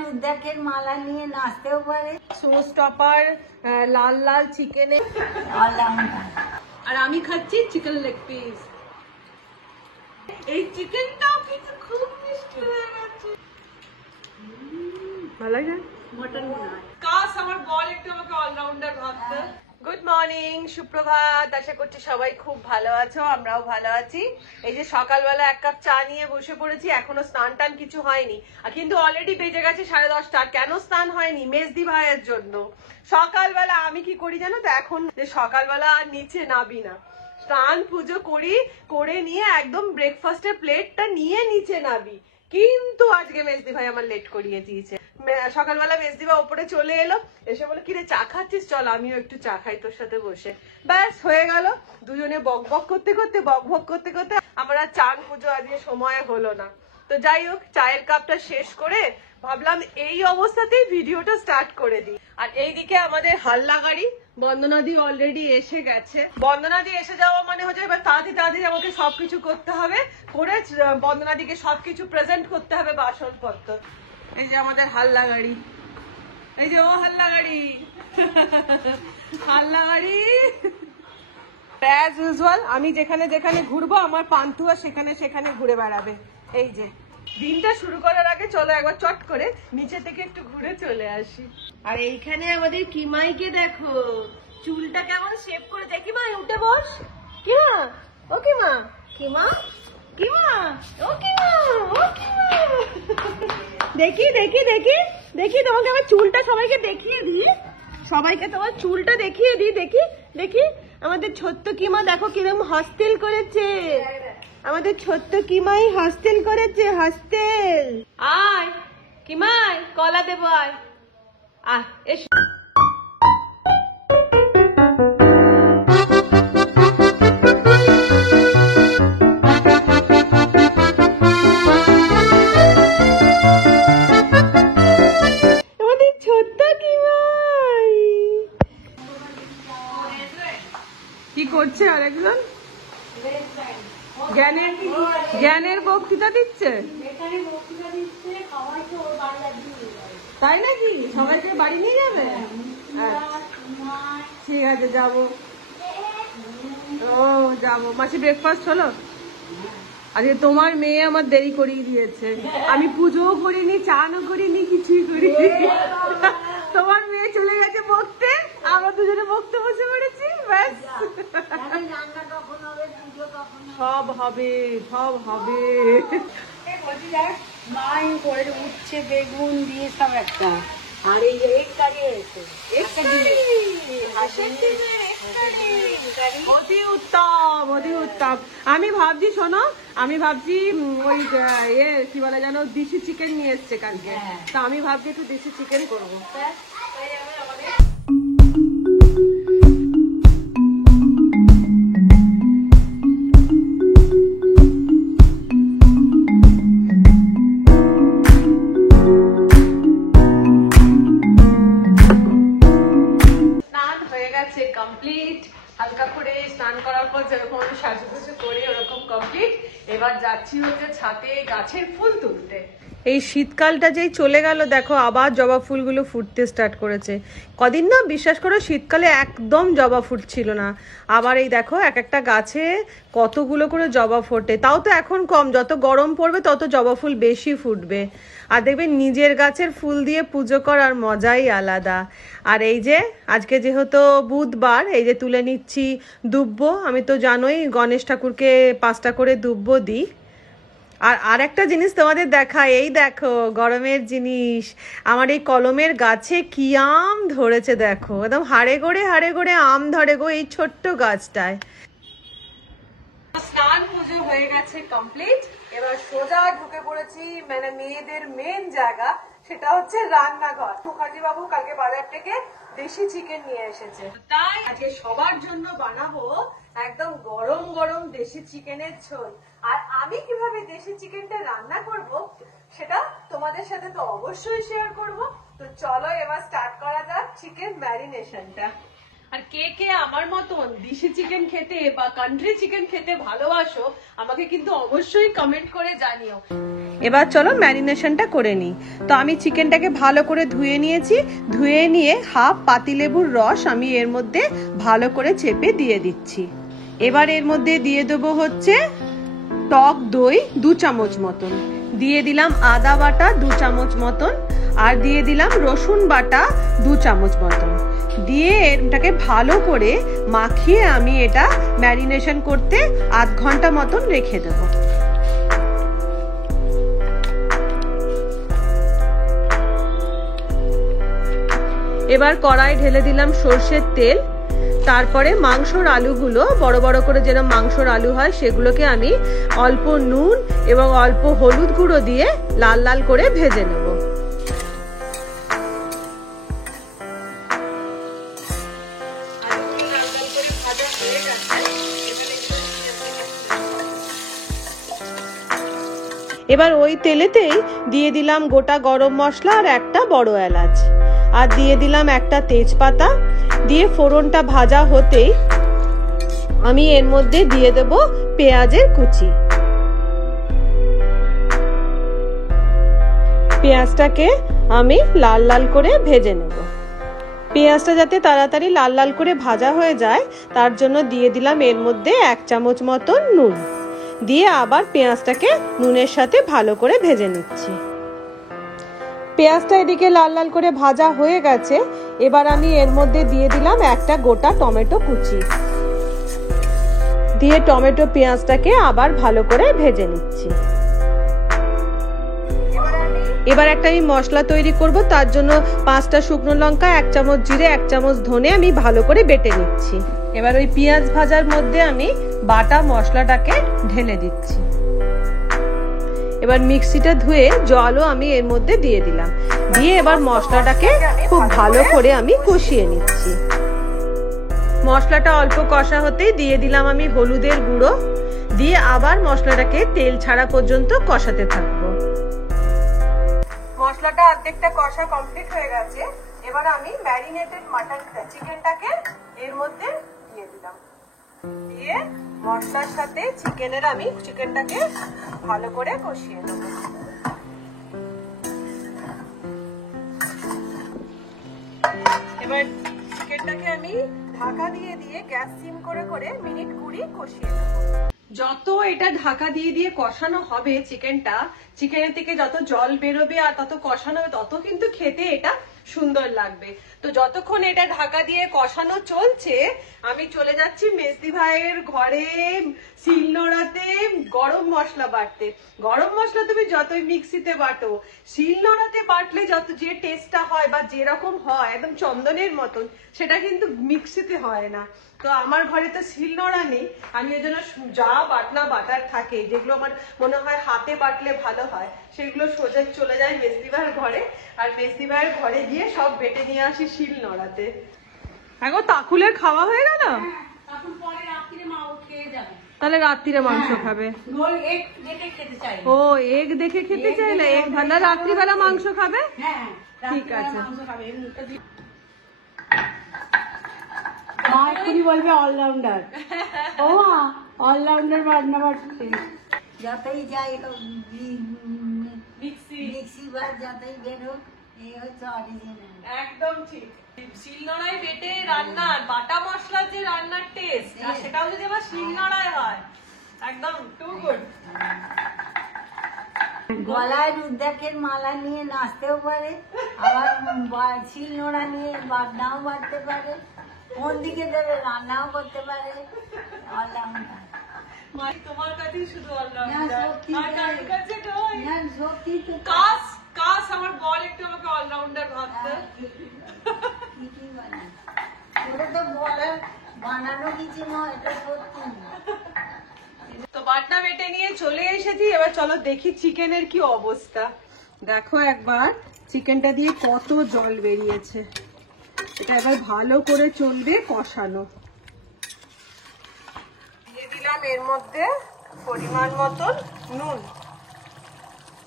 রুদ্রাক্ষের মালা নিয়ে নাচতেও পারে। Show stopper, লাল লাল চিকেনে, আর আমি খাচ্ছি চিকেন লেগ পিস। এই চিকেনটাও কিন্তু খুব মিষ্টি হয়ে গেছে। ভালো লাগে মটন। কাস আমার বল একটু আমাকে অলরাউন্ডার ভাবতে। গুড মর্নিং, সুপ্রভাত। আশা করছি সবাই খুব ভালো আছো, আমরাও ভালো আছি। এই যে সকালবেলা এক কাপ চা নিয়ে বসে পড়েছি, এখনো স্নান টান কিছু হয়নি, কিন্তু অলরেডি বেজে গেছে 10:30। কেন স্নান হয়নি? মেজদি ভাইয়ের জন্য। সকালবেলা আমি কি করি জানো তো, এখন যে সকালবেলা আর নিচে নাবি না, স্নান পুজো করে নিয়ে একদম ব্রেকফাস্টের প্লেটটা নিয়ে নিচে নাবি, কিন্তু আজকে মেজদি ভাই আমার লেট করিয়ে দিয়েছে। সকালবেলা মেজদি ভাই ওপরে চলে এলো, এসে বলে কিরে চা খাচ্ছিস, চল আমিও একটু চা খাই তোর সাথে বসে। ব্যাস হয়ে গেল। দুজনে বক বক করতে আমার আর চান পুজো আজকে সময় হলো না। তো যাই হোক, চায়ের কাপটা শেষ করে ভাবলাম এই অবস্থাতেই ভিডিওটা স্টার্ট করে দিই। আর এইদিকে আমাদের হাল্লা গাড়ি বন্দনাদি অলরেডি এসে গেছে। বন্দনাদি এসে যাওয়া মানে হচ্ছে এবার তাড়াতাড়ি আমাকে সবকিছু করতে হবে, করে বন্দনাদিকে সবকিছু প্রেজেন্ট করতে হবে, বাসনপত্র। এই যে আমাদের হাল্লা গাড়ি, এই যে ও হাল্লা গাড়ি, হাল্লা গাড়ি। অ্যাজ ইউজুয়াল আমি যেখানে যেখানে ঘুরবো আমার পান্তুয়া সেখানে ঘুরে বেড়াবে। এই যে দিনটা শুরু করার আগে চলো একবার চট করে নিচে থেকে একটু ঘুরে চলে আসি। আর এইখানে আমাদের কিমাইকে দেখো, চুলটা কেমন শেপ করে। দেখি মা, উঠে বস। কিমা, ও কিমা, কিমা, কিমা, ও কিমা, ও কিমা। দেখি দেখি দেখি দেখি তোমাকে আমার চুলটা সবাইকে দেখিয়ে দিই, সবাইকে তোমার চুলটা দেখিয়ে দিই। দেখি দেখি আমাদের ছোট্ট কিমা দেখো কিরকম হস্টেল করেছে। আমাদের ছোট্ট কিমাই হস্টেল করেছে, হস্টেল। আয় কিমাই, কলা দেবো, আয় আয় এসো। আমাদের ছোট্ট কিমাই কি করছে? আরেকজন জ্ঞানের বক্তৃতা দিচ্ছে, তাই নাকি? সবাইকে বাড়ি নিয়ে যাবে? ঠিক আছে, যাবো। ও যাবো। মাসি ব্রেকফাস্ট হলো? আজকে তোমার মেয়ে আমার দেরি করিয়ে দিয়েছে। আমি পুজোও করিনি, চানও করিনি, কিছুই করিনি। তোমার মেয়ে চলে গেছে বকতে, আমরা দুজনে বকতে বসে পড়েছি। ব্যাস, সব হবে, সব হবে। উঠছে বেগুন দিয়ে সব একটা, আর এই যে এক কারি হয়েছে, অতি উত্তম, অতি উত্তম। আমি ভাবছি, শোনো, আমি ভাবছি ওই কি বলে যেন, দেশি চিকেন নিয়ে এসছে কালকে, তা আমি ভাবছি একটু দেশি চিকেন করবো। কমপ্লিট, হালকা করে স্নান করার পর যেরকম আমি সাজুগুজু করি ওরকম কমপ্লিট। এবার যাচ্ছি হচ্ছে ছাদে গাছের ফুল তুলতে। এই শীতকালটা যেই চলে গেল, দেখো আবার জবা ফুলগুলো ফুটতে স্টার্ট করেছে। কদিন না, বিশ্বাস করো, শীতকালে একদম জবা ফুটছিল না, আবার এই দেখো এক একটা গাছে কতগুলো করে জবা ফোটে। তাও তো এখন কম, যত গরম পড়বে তত জবা ফুল বেশি ফুটবে। আর দেখবে নিজের গাছের ফুল দিয়ে পুজো করার মজাই আলাদা। আর এই যে আজকে যেহেতু বুধবার, এই যে তুলে নিচ্ছি দুব্বো। আমি তো জানোই গণেশ ঠাকুরকে 5টা করে দুব্বো দিই। আর একটা জিনিস তোমাদের দেখাই, এই দেখো গরমের জিনিস, আমার এই কলমের গাছে কি আম ধরেছে দেখো, একদম হাড়ে গড়ে আম ধরে গো এই ছোট্ট গাছটায়। স্নান পুজো হয়ে গেছে কমপ্লিট, এবার সোজা ঢুকে পড়েছি মানে মেয়েদের মেন জায়গা, সেটা হচ্ছে রান্নাঘর। মুখার্জি বাবু কালকে বাজার থেকে দেশি চিকেন নিয়ে এসেছে, তাই আজকে সবার জন্য বানাবো একদম গরম গরম দেশি চিকেনের ঝোল। আর আমি কিভাবে দেশি চিকেনটা রান্না করব সেটা তোমাদের সাথে তো অবশ্যই শেয়ার করব। তো চলো এবার স্টার্ট করা যাক চিকেন ম্যারিনেশনটা। আর কে কে আমার মতন দেশি চিকেন খেতে বা কান্ট্রি চিকেন খেতে ভালোবাসো আমাকে কিন্তু অবশ্যই কমেন্ট করে জানিও। এবার চলো ম্যারিনেশনটা করে নিই। তো আমি চিকেনটাকে ভালো করে ধুয়ে নিয়েছি। ধুয়ে নিয়ে হাফ পাতিলেবুর রস আমি এর মধ্যে ভালো করে চেপে দিয়ে দিচ্ছি। এবার এর মধ্যে দিয়ে দেবো হচ্ছে টক দই 2 চামচ মতন, দিয়ে দিলাম আদা বাটা 2 চামচ মতন, আর দিয়ে দিলাম রসুন বাটা 2 চামচ মতন, দিয়ে এটাকে ভালো করে মাখিয়ে আমি এটা ম্যারিনেশন করতে আধ ঘন্টা মতন রেখে দেবো। এবার কড়াই ঢেলে দিলাম সর্ষের তেল। তারপরে মাংসর আলুগুলো বড় বড় করে যেরকম মাংসর আলু হয় সেগুলোকে আমি অল্প নুন এবং অল্প হলুদ গুঁড়ো দিয়ে লাল লাল করে ভেজে নেব। এবার ওই তেলেতেই দিয়ে দিলাম গোটা গরম মশলা আর একটা বড় এলাচ, আর দিয়ে দিলাম একটা তেজপাতা। দিয়ে ফোড়নটা ভাজা হতেই আমি এর মধ্যে দিয়ে দেব পেঁয়াজের কুচি। পেঁয়াজটাকে আমি লাল লাল করে ভেজে নেব। পেঁয়াজটা যাতে তাড়াতাড়ি লাল লাল করে ভাজা হয়ে যায় তার জন্য দিয়ে দিলাম এর মধ্যে 1 চামচ মতো নুন, দিয়ে আবার পেঁয়াজটাকে নুনের সাথে ভালো করে ভেজে নিচ্ছি। পেঁয়াজটা এদিকে লাল লাল করে ভাজা হয়ে গেছে। এবার আমি এর মধ্যে দিয়ে দিলাম একটা গোটা টমেটো কুচি, দিয়ে টমেটো পেঁয়াজটাকে আবার ভালো করে ভেজে নিচ্ছি। এবার একটা আমি মশলা তৈরি করব, তার জন্য 5টা শুকনো লঙ্কা, 1 চামচ জিরে, 1 চামচ ধনে আমি ভালো করে বেটে নিচ্ছি। এবার ওই পেঁয়াজ ভাজার মধ্যে আমি বাটা মশলাটাকে ঢেলে দিচ্ছি। এবার মিক্সিটা ধুয়ে জলও আমি এর মধ্যে দিয়ে দিলাম, দিয়ে এবার মশলাটাকে খুব ভালো করে আমি কষিয়ে নিচ্ছি। মশলাটা অল্প কষা হতেই দিয়ে দিলাম আমি হলুদের গুঁড়ো, দিয়ে আবার মশলাটাকে তেল ছাড়া পর্যন্ত কষাতে থাকবো। মশলাটা অর্ধেকটা কষা কমপ্লিট হয়ে গেছে। এবার আমি ম্যারিনেটেড চিকেনটাকে এর মধ্যে দিয়ে দিলাম, দিয়ে মশলার সাথে চিকেনটাকে ভালো করে কষিয়ে নেব। এবার চিকেনটাকে আমি ঢাকা দিয়ে দিয়ে গ্যাস সিম করে করে মিনিট 20 কষিয়ে নেব। যত এটা ঢাকা দিয়ে দিয়ে কষানো হবে চিকেনের থেকে যত জল বেরোবে আর তত কষানো হবে তত কিন্তু খেতে এটা সুন্দর লাগবে। তো যতক্ষণ এটা ঢাকা দিয়ে কষানো চলছে আমি চলে যাচ্ছি মেজদি ভাইয়ের ঘরে শিলনোড়াতে গরম মশলা বাটতে। গরম মশলা তুমি যতই মিক্সিতে বাটো, শিলনোড়াতে বাটলে যত যে টেস্টটা হয় বা যেরকম হয় একদম চন্দনের মতন, সেটা কিন্তু মিক্সিতে হয় না। তো আমার ঘরে তো শিলনোড়া নেই, আমি ওই জন্য যা বাটনা বাটার থাকে যেগুলো আমার মনে হয় হাতে বাটলে ভালো হয় সেগুলো সোজা চলে যায় মেজদি ভাইয়ের ঘরে, আর মেজদি ভাইয়ের ঘরে গিয়ে সব বেটে নিয়ে আসি শিলনোড়াতে। এখন তাকুলের খাওয়া হয়ে গেল, তাহলে রাত্রিরে মাংস খাবে। ও এগ দেখে খেতে চাইলে এগ ভান্ডার রাত্রিবেলা মাংস খাবে, ঠিক আছে। বলবে অলরাউন্ডার, ও অলরাউন্ডার রান্না বাড়ছে। যতই যাই মিক্সি বা যতই বেরো এই হচ্ছে অরিজিনাল। একদম ঠিক। শিলনোড়ায় বেটে রান্নার বাটা মশলার যে রান্নার টেস্ট, আর সেটাও যদি আবার শিলনোড়ায় হয় একদম টু গুড। গলায় রুদ্রাক্ষের মালা নিয়ে নাচতেও পারে, আবার শিলনোড়া নিয়ে বাটনাও বাটতে পারে, কোন দিকে দেবে রান্নাও করতে পারে। অলরাউন্ডার তোমার কাছেই শুধু অলরাউন্ডার, আর কার কাছে নয়। না সত্যি তো, কাজ আমার বল একটু আমাকে অলরাউন্ডার ভাবতে। কি বানায় ওটা তো বলার বানানো কিছু নয়, এটা সত্যি। তো বাটনা বেটে নিয়ে চলে এসেছি, এবার চলো দেখি চিকেনের কি অবস্থা। দেখো একবার চিকেনটা দিয়ে কত জল বেরিয়েছে, এটা এবার ভালো করে চলবে কষানো। দিয়ে দিলাম এর মধ্যে পরিমাণ মতন নুন।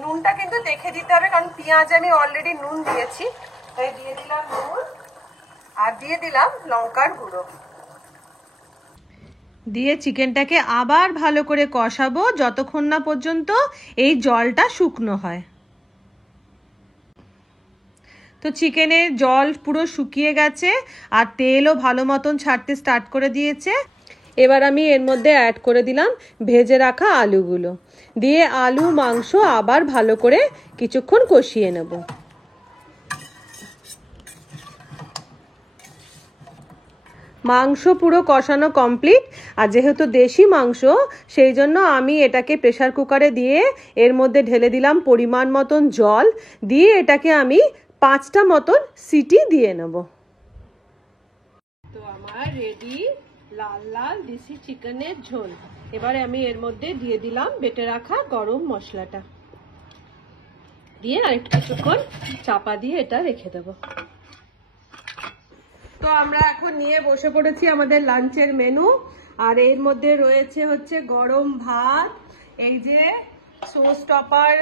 নুনটা কিন্তু দেখে দিতে হবে কারণ পেঁয়াজে আমি অলরেডি নুন দিয়েছি, তাই দিয়ে দিলাম নুন। আর দিয়ে দিলাম লঙ্কার গুঁড়ো। দিয়ে চিকেনটাকে আবার ভালো করে কষাবো যতক্ষণ না পর্যন্ত এই জলটা শুকনো হয়। তো চিকেনের জল পুরো শুকিয়ে গেছে আর তেলও ভালো মতন ছাড়তে স্টার্ট করে দিয়েছে। এবার আমি এর মধ্যে অ্যাড করে দিলাম ভেজে রাখা আলুগুলো, দিয়ে আলু মাংস আবার ভালো করে কিছুক্ষণ কষিয়ে নেব। মাংস পুরো কষানো কমপ্লিট। আর যেহেতু দেশি মাংস সেই জন্য আমি এটাকে প্রেসার কুকারে দিয়ে এর মধ্যে ঢেলে দিলাম পরিমাণ মতন জল, দিয়ে এটাকে আমি 5টা মতন সিটি দিয়ে নেব। তো আমার রেডি লাল লাল দেশি চিকেনের ঝোল। এবারে আমি এর মধ্যে দিয়ে দিলাম বেটে রাখা গরম মশলাটা, দিয়ে আরেকটু কিছুক্ষণ চাপা দিয়ে এটা রেখে দেবো। তো আমরা এখন নিয়ে বসে পড়েছি আমাদের লাঞ্চের মেনু। আর এর মধ্যে রয়েছে হচ্ছে গরম ভাত, এই যে সস টপার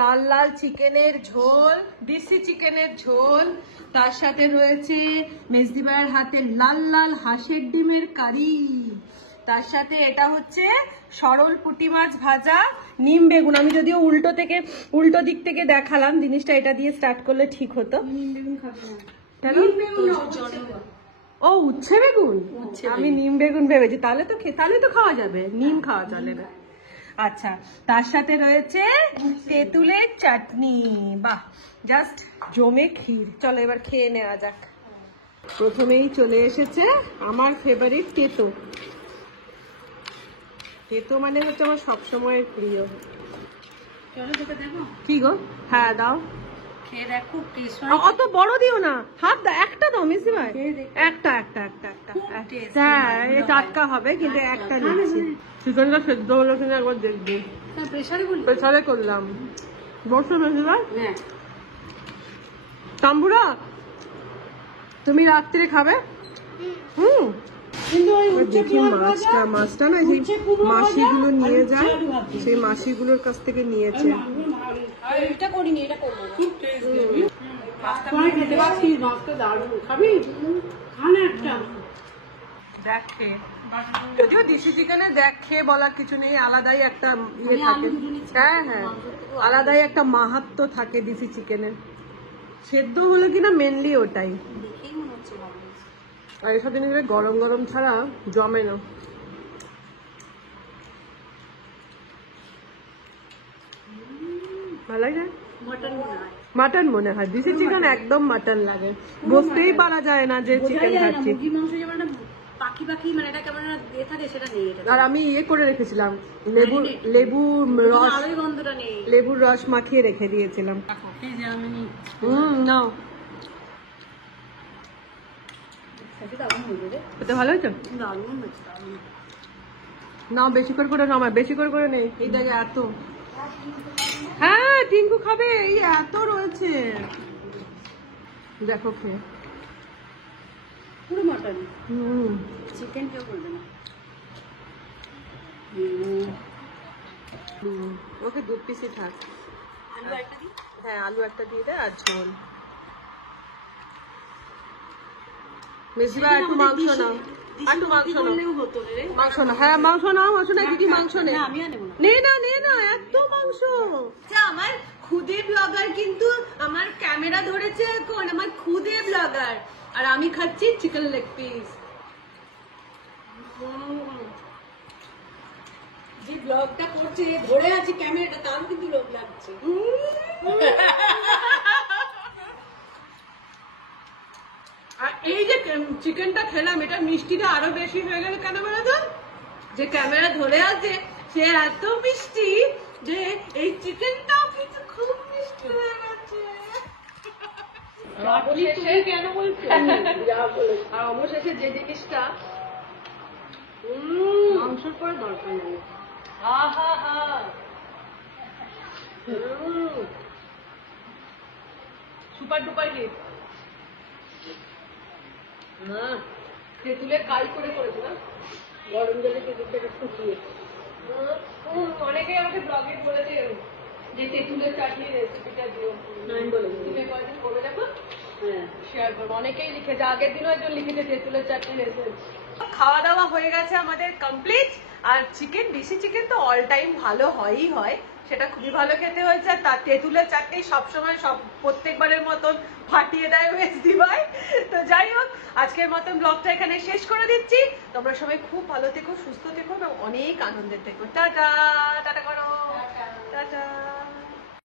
লাল লাল চিকেনের ঝোল, দেশি চিকেনের ঝোল, তার সাথে রয়েছে মেজদিবার হাতের লাল লাল হাঁসের ডিমের কারি, তার সাথে এটা হচ্ছে সরল পুঁটি মাছ ভাজা, নিম বেগুন। আমি যদিও উল্টো দিক থেকে দেখালাম জিনিসটা, এটা দিয়ে স্টার্ট করলে ঠিক হতো। নিম বেগুন খাবো না। ও উচ্ছে বেগুন, আমি নিম বেগুন ভেবেছি। তাহলে তো খাওয়া যাবে, নিম খাওয়া চলে না। আচ্ছা, তার সাথে রয়েছে তেঁতুলের চাটনি। বাহ, জাস্ট জমে ক্ষীর। চলো এবার খেয়ে নেওয়া যাক। প্রথমেই চলে এসেছে আমার ফেভারিট তেতো। তেতো মানে হচ্ছে আমার সবসময়ের প্রিয়। চলো তোকে দেবো কি গো? হ্যাঁ দাও। অত বড় দিও না, হাফ দাও, একটা দাও মিসি ভাই, একটা। হ্যাঁ টাটকা হবে, কিন্তু একটা নিচ্ছি। চিকেনটা সেদ্ধ হলো কিনা একবার দেখবি। প্রেসারে করলাম। বসো মিসি ভাই। তাম্বুরা তুমি রাত্রে খাবে? কিন্তু দেখি মাছটা না সেই মাসিগুলো নিয়ে যায়, সেই মাসিগুলোর কাছ থেকে নিয়েছে। এটা করিনি, এটা করবো। যদিও দেশি চিকেনে খেয়ে বলার কিছু নেই, আলাদাই একটা ইয়ে থাকে। হ্যাঁ, আলাদাই একটা মাহাত্ম্য থাকে দেশি চিকেনের। সেদ্ধ হলো কিনা মেনলি ওটাই। আর এসব জিনিস গরম গরম ছাড়া জমে না। ভালো লাগে? মাটন মনে হয়, দেশি চিকেন একদম মাটন লাগে, বুঝতেই পারা যায় না যে চিকেন খাচ্ছি। আর আমি ইয়ে করে রেখেছিলাম, লেবুর রস মাখিয়ে রেখে দিয়েছিলাম। নাও, ভালো হয়েছে? নাও, বেশি করে নামায়, বেশি করে নেই। এই জায়গায় এত। হ্যাঁ টিঙ্কু খাবে, এই এত রয়েছে দেখো খেয়ে। পুরো মাটন, চিকেন কেউ করবে না। ওকে 2 পিসই থাক। হ্যাঁ আলু একটা দিয়ে দে আর ঝোল। বেশিরভাগ একটু মাংস নাও, একটু মাংস নাও। হ্যাঁ মাংস নাও, দিদি মাংস নে না, এত মাংস। আমার খুদে ব্লগার কিন্তু আমার ক্যামেরা ধরেছে এখন, আমার খুদে ব্লগার, আর আমি খাচ্ছি চিকেন লেগ পিস। যে ব্লগটা করছে ধরে আছে ক্যামেরাটা, তার কিন্তু লোভ লাগছে। আর এই যে চিকেনটা খেলাম, এটা মিষ্টিটা আরো বেশি হয়ে গেল কেন বলো তো? যে ক্যামেরা ধরে আছে সে এত মিষ্টি যে এই চিকেনটাও কিন্তু খুব মিষ্টি হয়ে গেছে। কেন বলছো? আর অবশেষে যে জিনিসটা মাংসের পরে দরকার নেই। Super duper hit. তেঁতুলের কাই করেছে না, গরম জলে তেঁতুলটাকে ফুটিয়ে। অনেকেই আমাকে ব্লগে বলেছে যে তেঁতুলের চাটনির রেসিপিটা দিও, আমি বলে তুমি কয়েকদিন করে দেখো, শেয়ার শেয়ার করবো। অনেকেই লিখেছে, আগের দিনও একজন লিখেছে তেঁতুলের চাটনি রেসিপি। খাওয়া দাওয়া হয়ে গেছে আমাদের কমপ্লিট। আর চিকেন, দেশি চিকেন তো অল টাইম ভালো হয়ই হয়, সেটা খুবই ভালো খেতে হয়েছে। আর তার তেঁতুলের চাটনি সবসময় প্রত্যেকবারের মতন ফাটিয়ে দেয় মেজদি ভাই। তো যাই হোক, আজকের মতন ব্লগটা এখানে শেষ করে দিচ্ছি। তোমরা সবাই খুব ভালো থেকো, সুস্থ থেকো এবং অনেক আনন্দের থেকো। টাটা।